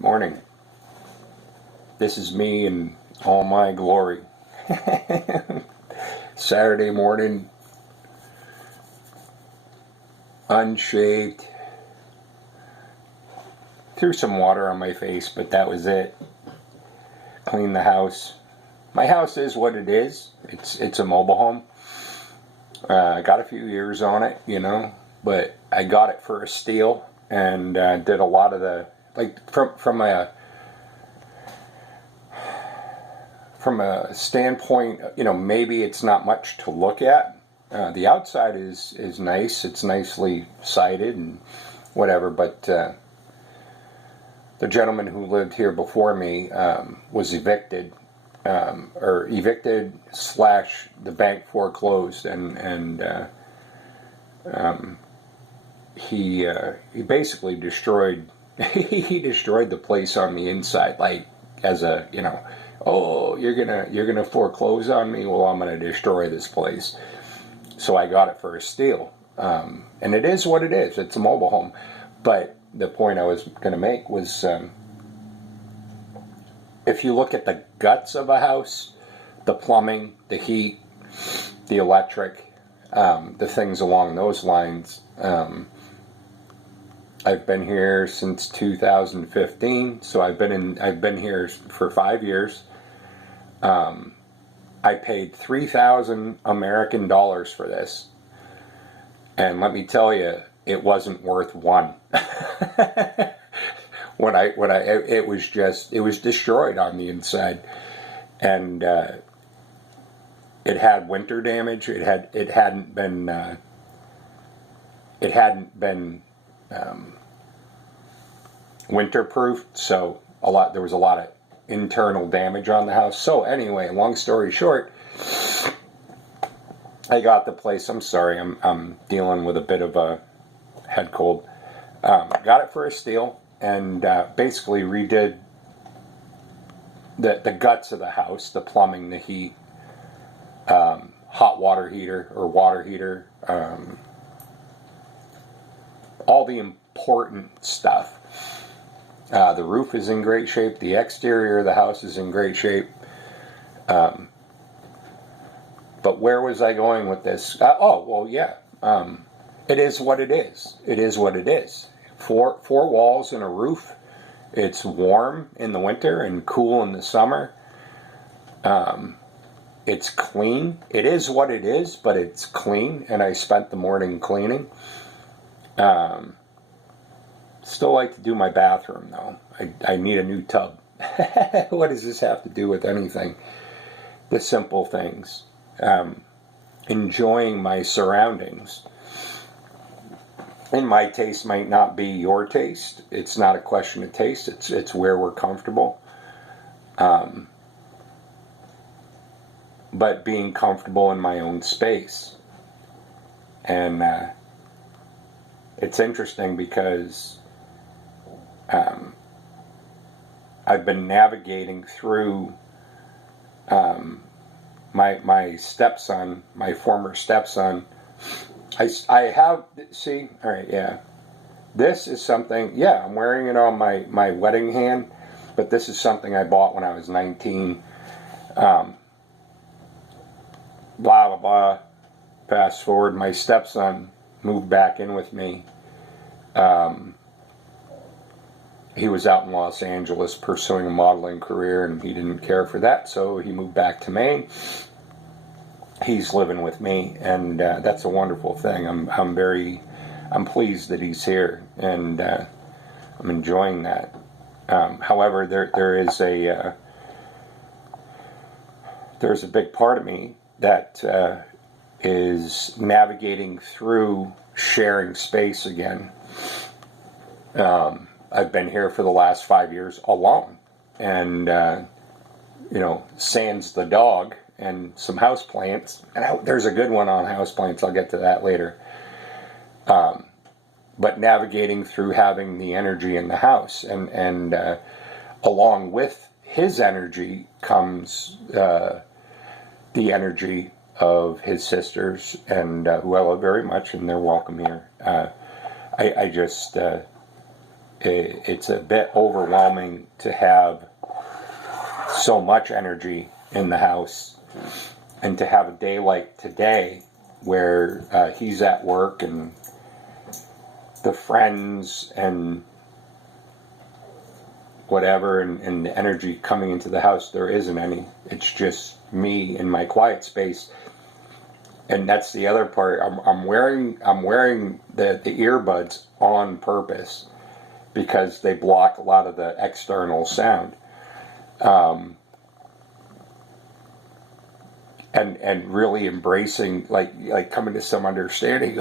Morning. This is me in all my glory. Saturday morning, unshaved. Threw some water on my face, but that was it. Cleaned the house. My house is what it is. It's a mobile home. I got a few years on it, but I got it for a steal and did a lot of the, from a standpoint, maybe it's not much to look at. The outside is nice. It's nicely sided and whatever, but the gentleman who lived here before me was evicted, slash the bank foreclosed, and he basically destroyed he destroyed the place on the inside, like as a oh, you're gonna foreclose on me, well, I'm gonna destroy this place. So I got it for a steal, and it is what it is. It's a mobile home, but the point I was going to make was, if you look at the guts of a house, the plumbing, the heat, the electric, the things along those lines, I've been here since 2015, so I've been here for 5 years. I paid $3,000 American dollars for this, and let me tell you, it wasn't worth one. It was destroyed on the inside, and it had winter damage. It hadn't been winter-proofed, so there was a lot of internal damage on the house. So anyway, long story short, I got the place. I'm sorry, I'm dealing with a bit of a head cold. Got it for a steal, and basically redid the guts of the house, the plumbing, the heat, hot water heater or water heater, all the important stuff. The roof is in great shape. The exterior of the house is in great shape. But where was I going with this? It is what it is. It is what it is. Four walls and a roof. It's warm in the winter and cool in the summer. It's clean. It is what it is, but it's clean, and I spent the morning cleaning. Still like to do my bathroom, though. I need a new tub. What does this have to do with anything? The simple things. Enjoying my surroundings. And my taste might not be your taste. It's not a question of taste. It's where we're comfortable. But being comfortable in my own space. And it's interesting because I've been navigating through my stepson, my former stepson. I have, see, all right, yeah. This is something, yeah, I'm wearing it on my wedding hand, but this is something I bought when I was 19. Blah, blah, blah. Fast forward, my stepson moved back in with me. He was out in Los Angeles pursuing a modeling career, and he didn't care for that, so he moved back to Maine. He's living with me, and that's a wonderful thing. I'm pleased that he's here, and I'm enjoying that. However, there's a big part of me that is navigating through sharing space again. I've been here for the last 5 years alone, and sans the dog and some houseplants. And there's a good one on houseplants. I'll get to that later. But navigating through having the energy in the house, and along with his energy comes the energy of his sisters, and who I love very much, and they're welcome here. it's a bit overwhelming to have so much energy in the house, and to have a day like today where he's at work and the friends and whatever, and the energy coming into the house, there isn't any. It's just me in my quiet space. And that's the other part. I'm wearing the earbuds on purpose because they block a lot of the external sound. And really embracing, like coming to some understanding.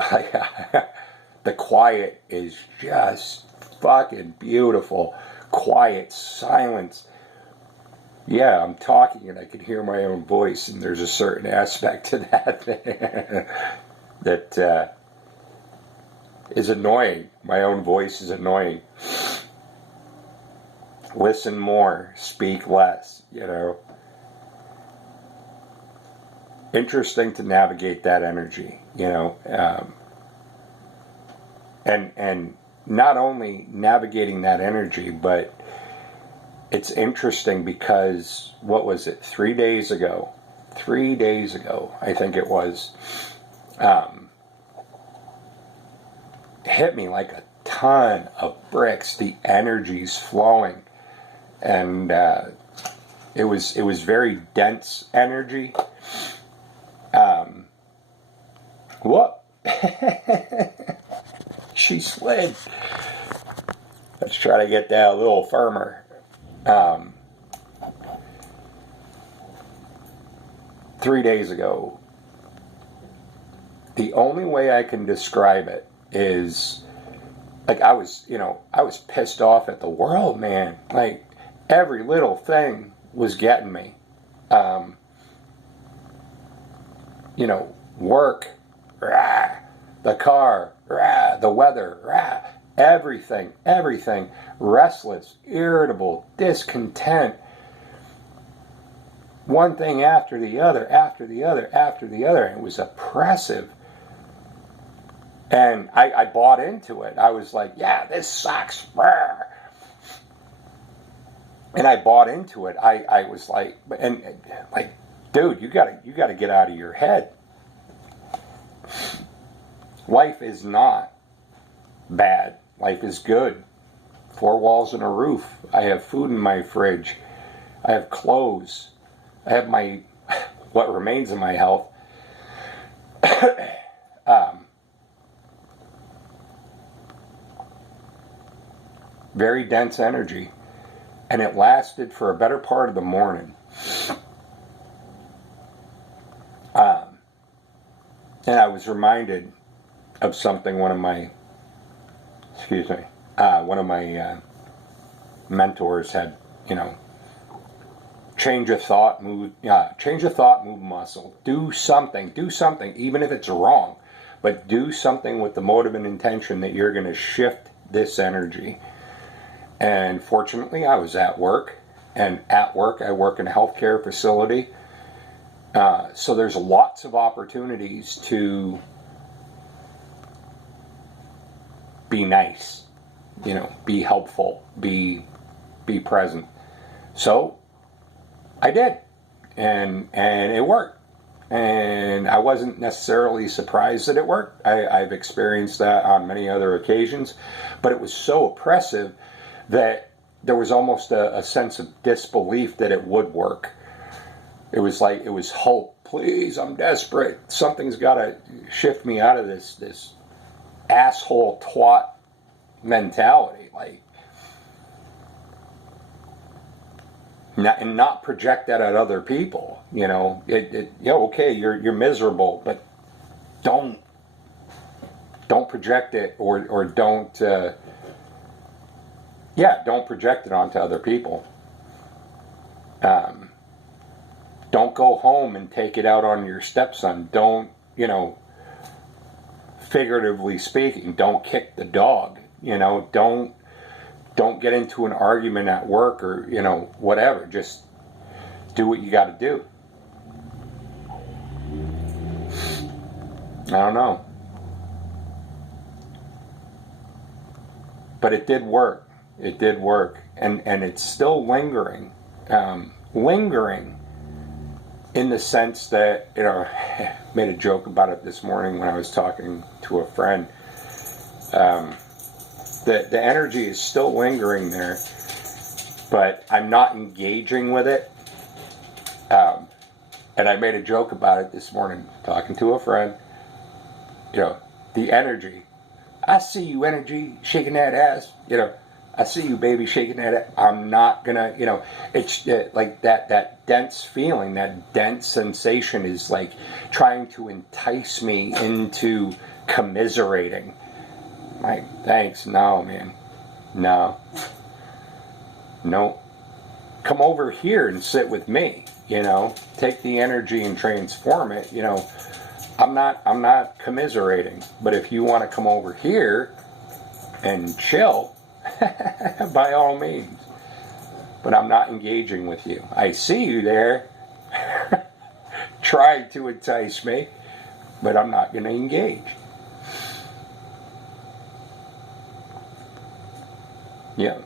The quiet is just fucking beautiful. Quiet, silence. Yeah, I'm talking and I can hear my own voice, and there's a certain aspect to that that is annoying. My own voice is annoying. Listen more, speak less, Interesting to navigate that energy, and not only navigating that energy, but it's interesting because, what was it, 3 days ago, I think it was, hit me like a ton of bricks. The energy's flowing, and it was very dense energy. Whoop! She slid. Let's try to get that a little firmer. 3 days ago, the only way I can describe it is, like, I was pissed off at the world, man. Like, every little thing was getting me. Work, rah, the car, rah, the weather, rah, everything, restless, irritable, discontent, one thing after the other, and it was oppressive. And I bought into it. I was like, yeah, this sucks. Rah. And I bought into it. I was like, dude, you gotta get out of your head. Life is not bad. Life is good. 4 walls and a roof. I have food in my fridge. I have clothes. I have what remains of my health. Very dense energy. And it lasted for a better part of the morning. And I was reminded of something one of my mentors had, change of thought, move muscle. Do something, even if it's wrong, but do something with the motive and intention that you're going to shift this energy. And fortunately, I was at work, and I work in a healthcare facility. So there's lots of opportunities to be nice, be helpful, be present. So I did, and it worked. And I wasn't necessarily surprised that it worked. I've experienced that on many other occasions, but it was so oppressive that there was almost a sense of disbelief that it would work. It was like, it was hope. Please, I'm desperate. Something's got to shift me out of this asshole twat mentality. And not project that at other people. Okay, you're miserable, but don't project it, or don't project it onto other people. Don't go home and take it out on your stepson. Don't, figuratively speaking, don't kick the dog. Don't get into an argument at work, or, whatever. Just do what you got to do. I don't know. But it did work. It did work, and it's still lingering. Lingering in the sense that, I made a joke about it this morning when I was talking to a friend. The energy is still lingering there, but I'm not engaging with it. And I made a joke about it this morning, talking to a friend. The energy. I see you, energy, shaking that ass. I see you, baby, shaking that ass. I'm not gonna, it's like that dense feeling, that dense sensation is like trying to entice me into commiserating. Like, thanks, no, man. No. Come over here and sit with me, take the energy and transform it, I'm not commiserating, but if you want to come over here and chill, by all means, but I'm not engaging with you. I see you there, trying to entice me, but I'm not going to engage. Yeah.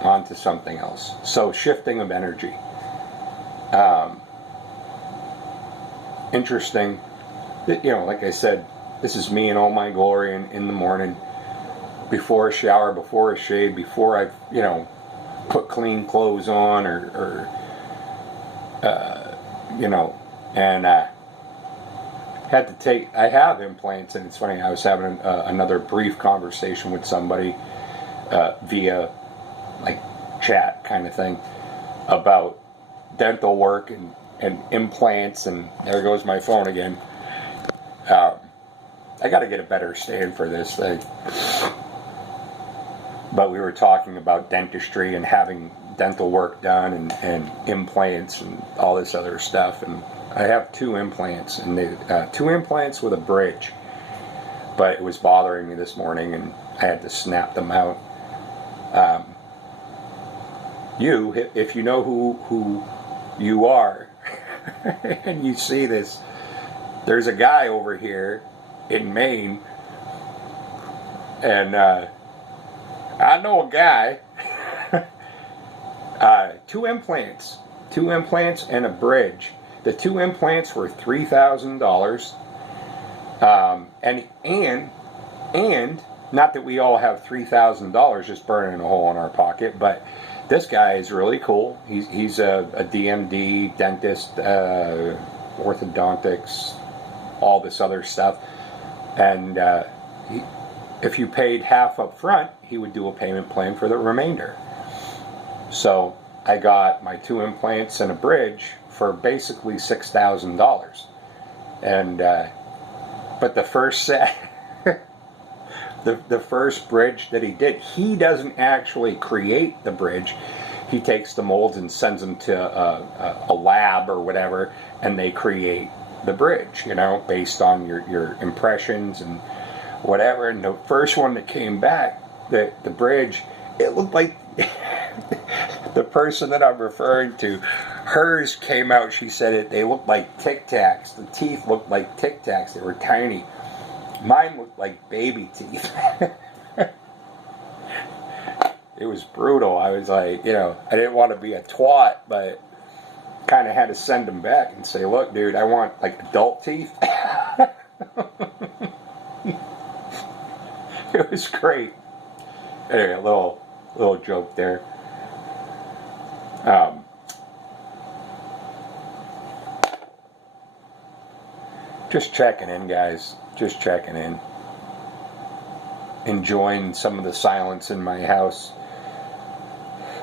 On to something else. So, shifting of energy. Interesting. Like I said, this is me in all my glory in the morning, before a shower, before a shave, before I, put clean clothes on or and had to take. I have implants, and it's funny. I was having another brief conversation with somebody via like chat kind of thing about dental work and implants, and there goes my phone again. I got to get a better stand for this thing. But we were talking about dentistry and having dental work done and implants and all this other stuff. And I have 2 implants, and 2 implants with a bridge. But it was bothering me this morning, and I had to snap them out. If you know who you are, and you see this, there's a guy over here in Maine, and I know a guy. 2 implants and a bridge. The 2 implants were $3,000, and not that we all have $3,000 just burning a hole in our pocket, but this guy is really cool. He's a DMD, dentist, orthodontics, all this other stuff. And if you paid half up front, he would do a payment plan for the remainder. So I got my 2 implants and a bridge for basically $6,000. And but the first set, the first bridge that he did, he doesn't actually create the bridge. He takes the molds and sends them to a lab or whatever, and they create the bridge, based on your impressions and whatever. And the first one that came back, the bridge, it looked like the person that I'm referring to, hers came out, she said they looked like Tic Tacs. The teeth looked like Tic Tacs. They were tiny. Mine looked like baby teeth. It was brutal. I was like, I didn't want to be a twat, but kind of had to send them back and say, look, dude, I want like adult teeth. It was great. Anyway, a little joke there. Just checking in, guys. Just checking in. Enjoying some of the silence in my house.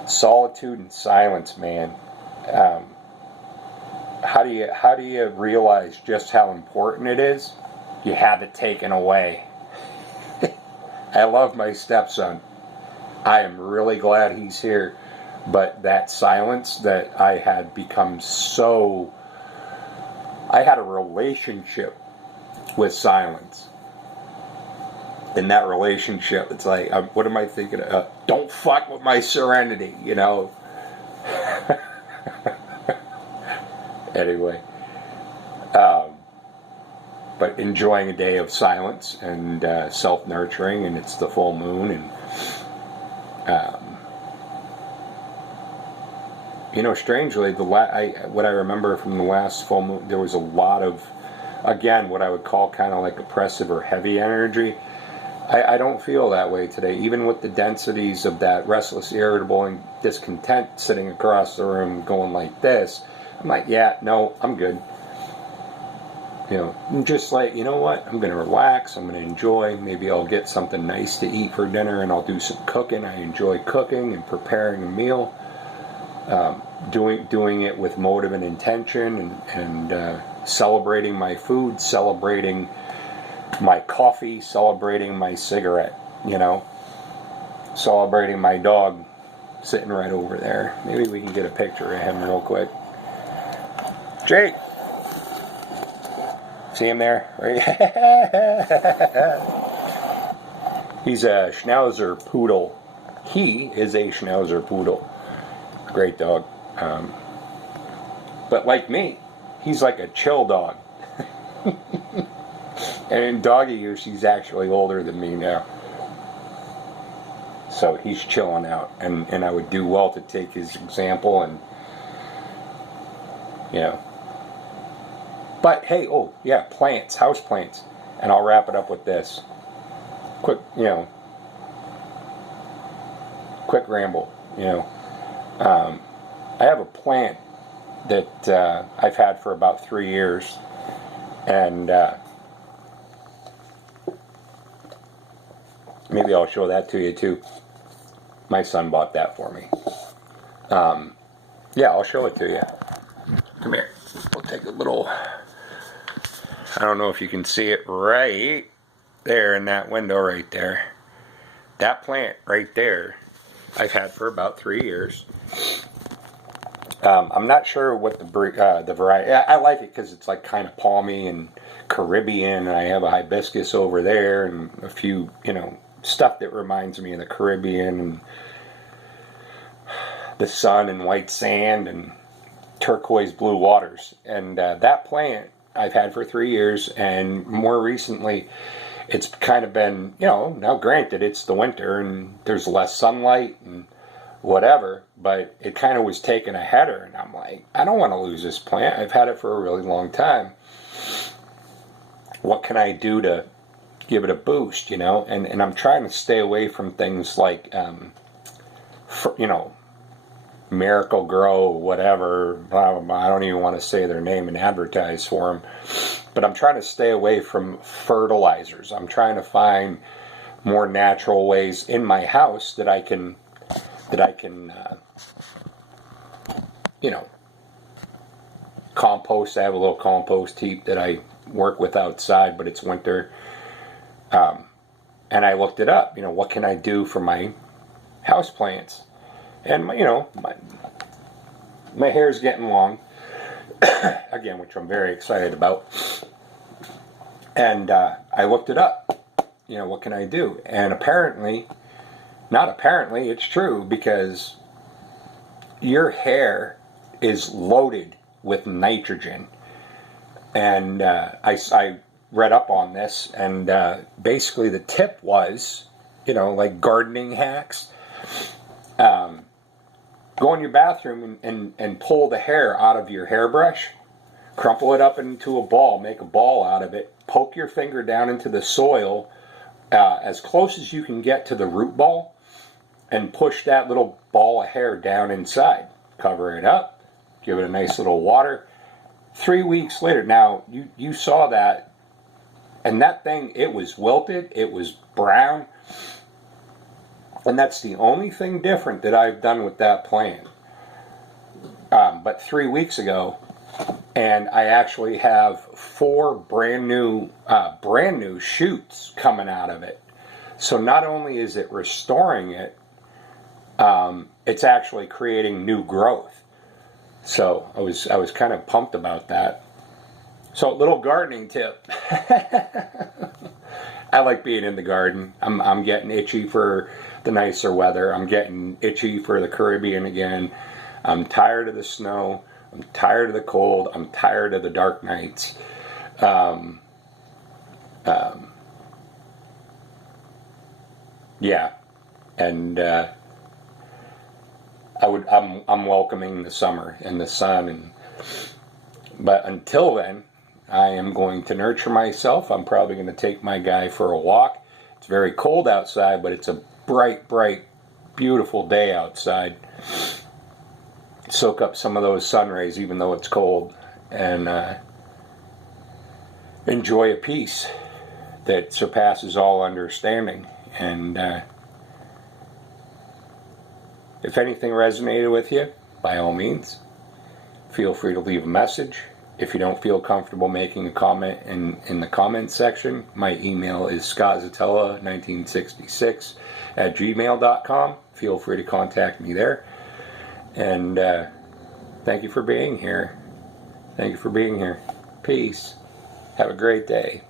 Solitude and silence, man. How do you realize just how important it is? You have it taken away. I love my stepson. I am really glad he's here. But that silence that I had become so... I had a relationship with silence. In that relationship, it's like, what am I thinking of? Don't fuck with my serenity, Anyway. But enjoying a day of silence and self-nurturing, and it's the full moon, and strangely, what I remember from the last full moon, there was a lot of, again, what I would call kind of like oppressive or heavy energy. I don't feel that way today, even with the densities of that restless, irritable, and discontent sitting across the room going like this. I'm like, yeah, no, I'm good. I'm just like, you know what? I'm going to relax. I'm going to enjoy. Maybe I'll get something nice to eat for dinner, and I'll do some cooking. I enjoy cooking and preparing a meal. Doing it with motive and intention, and celebrating my food, celebrating my coffee, celebrating my cigarette, celebrating my dog sitting right over there. Maybe we can get a picture of him real quick. Jake! See him there? Right? He's a Schnauzer poodle. He is a Schnauzer poodle. Great dog. But like me, he's like a chill dog. And in doggy years, he's actually older than me now. So he's chilling out. And I would do well to take his example and, But hey, oh yeah, plants, house plants. And I'll wrap it up with this. Quick ramble, I have a plant that I've had for about 3 years, and maybe I'll show that to you too. My son bought that for me. Yeah, I'll show it to you. Come here. We'll take a little, I don't know if you can see it right there in that window right there. That plant right there I've had for about 3 years. I'm not sure what the variety. I like it because it's like kind of palmy and Caribbean, and I have a hibiscus over there and a few, stuff that reminds me of the Caribbean, and the sun and white sand and turquoise blue waters. And that plant I've had for 3 years, and more recently it's kind of been, now granted it's the winter and there's less sunlight and whatever, but it kind of was taking a header, and I'm like, I don't want to lose this plant. I've had it for a really long time. What can I do to give it a boost, and I'm trying to stay away from things like, Miracle Grow, whatever, blah, blah, blah. I don't even want to say their name and advertise for them, but I'm trying to stay away from fertilizers. I'm trying to find more natural ways in my house that I can compost. I have a little compost heap that I work with outside, but it's winter. And I looked it up, what can I do for my house plants? And, my hair's getting long, again, which I'm very excited about. And I looked it up, what can I do? And it's true, because your hair is loaded with nitrogen. And I read up on this, and basically the tip was, like gardening hacks. Go in your bathroom and pull the hair out of your hairbrush, crumple it up into a ball, make a ball out of it, poke your finger down into the soil as close as you can get to the root ball, and push that little ball of hair down inside. Cover it up, give it a nice little water. 3 weeks later, now you saw that, and that thing, it was wilted, it was brown. And that's the only thing different that I've done with that plant. But 3 weeks ago, and I actually have 4 brand new shoots coming out of it. So not only is it restoring it, it's actually creating new growth. So I was kind of pumped about that. So, little gardening tip. I like being in the garden. I'm getting itchy for the nicer weather. I'm getting itchy for the Caribbean again. I'm tired of the snow. I'm tired of the cold. I'm tired of the dark nights. Yeah, and I'm welcoming the summer and the sun, but until then, I am going to nurture myself. I'm probably going to take my guy for a walk. It's very cold outside, but it's a bright, beautiful day outside. Soak up some of those sun rays, even though it's cold, and enjoy a peace that surpasses all understanding. And if anything resonated with you, by all means, feel free to leave a message. If you don't feel comfortable making a comment in the comments section, my email is scottzatella1966@gmail.com. Feel free to contact me there. And thank you for being here. Thank you for being here. Peace. Have a great day.